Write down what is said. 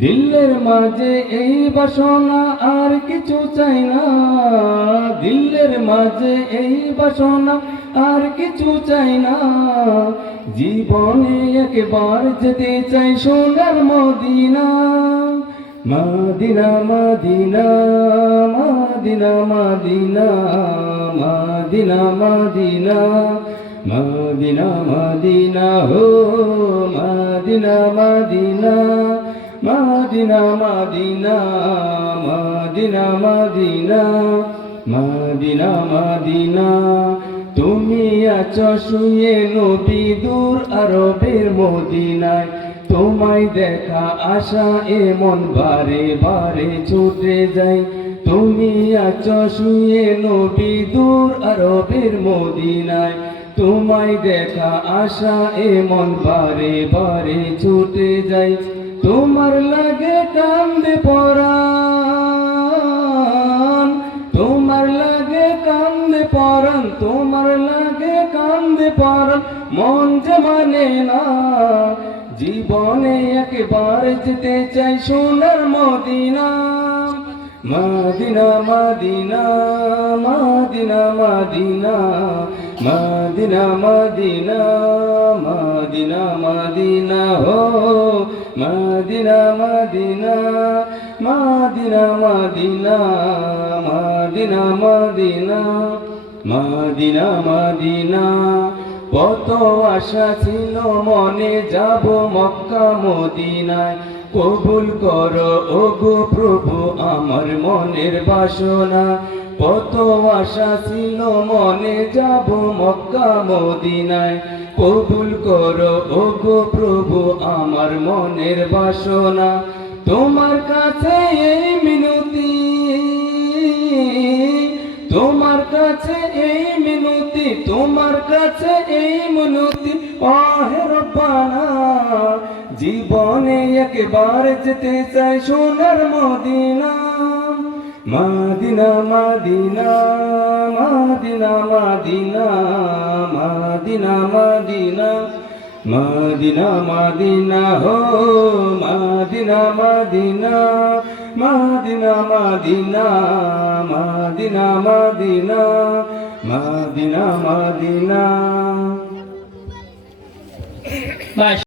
দিল্লের মাঝে এই বাসনা আর কিছু চাই না। দিল্লের মাঝে এই বাসনা আর কিছু চাই না। জীবনে একবার যেতে চাই সোনার মদিনা। মাদিনা মাদিনা মাদিনা মাদিনা মাদিনা মাদিনা মাদিনা মাদিনা, হো, মাদিনা মাদিনা। মাদিনা মাদিনা মাদিনা মাদিনা মাদিনা মাদিনা। তুমি আছো শুয়ে নবী দূর আরবের মদিনায়। তোমায় দেখা আশা এমন বারে বারে ছুটে যাই তুমি আছো শুয়ে নবী দূর আরবের মদিনায়। তোমায় দেখা আশা এমন বারে বারে ছুটে যাই তোমার লাগে কান্দে পরাণ। তোমার লাগে কান্দে পরাণ, তোমার লাগে কান্দে পরাণ। মন যে মানে না, জীবনে একবার যেতে চাই সোনার মদিনা। মাদিনা মাদিনা মাদিনা মাদিনা মাদিনা মাদিনা মাদিনা মাদিনা হো মাদিনা মাদিনা মাদিনা মাদিনা মাদিনা মাদিনা মাদিনা মাদিনা কত আশা ছিল মনে যাব মক্কা মদিনায়। কবুল কর, ওগো প্রভু, আমার মনের বাসনা। কত আশা ছিল মনে যাব মক্কা মদিনায়। কবুল কর, ওগো প্রভু, আমার মনের বাসনা। তোমার কাছে এই তোমার কাছে এই মিনতি, আহে রব্বানা। জীবনে একবার যেতে চাই সোনার মদিনা। মাদিনা মাদিনা মাদিনা মাদিনা মাদিনা মাদিনা। মাদিনা মাদিনা, হো, মাদিনা মাদিনা। মাদিনা মাদিনা মাদিনা মাদিনা। মাদিনা মাদিনা।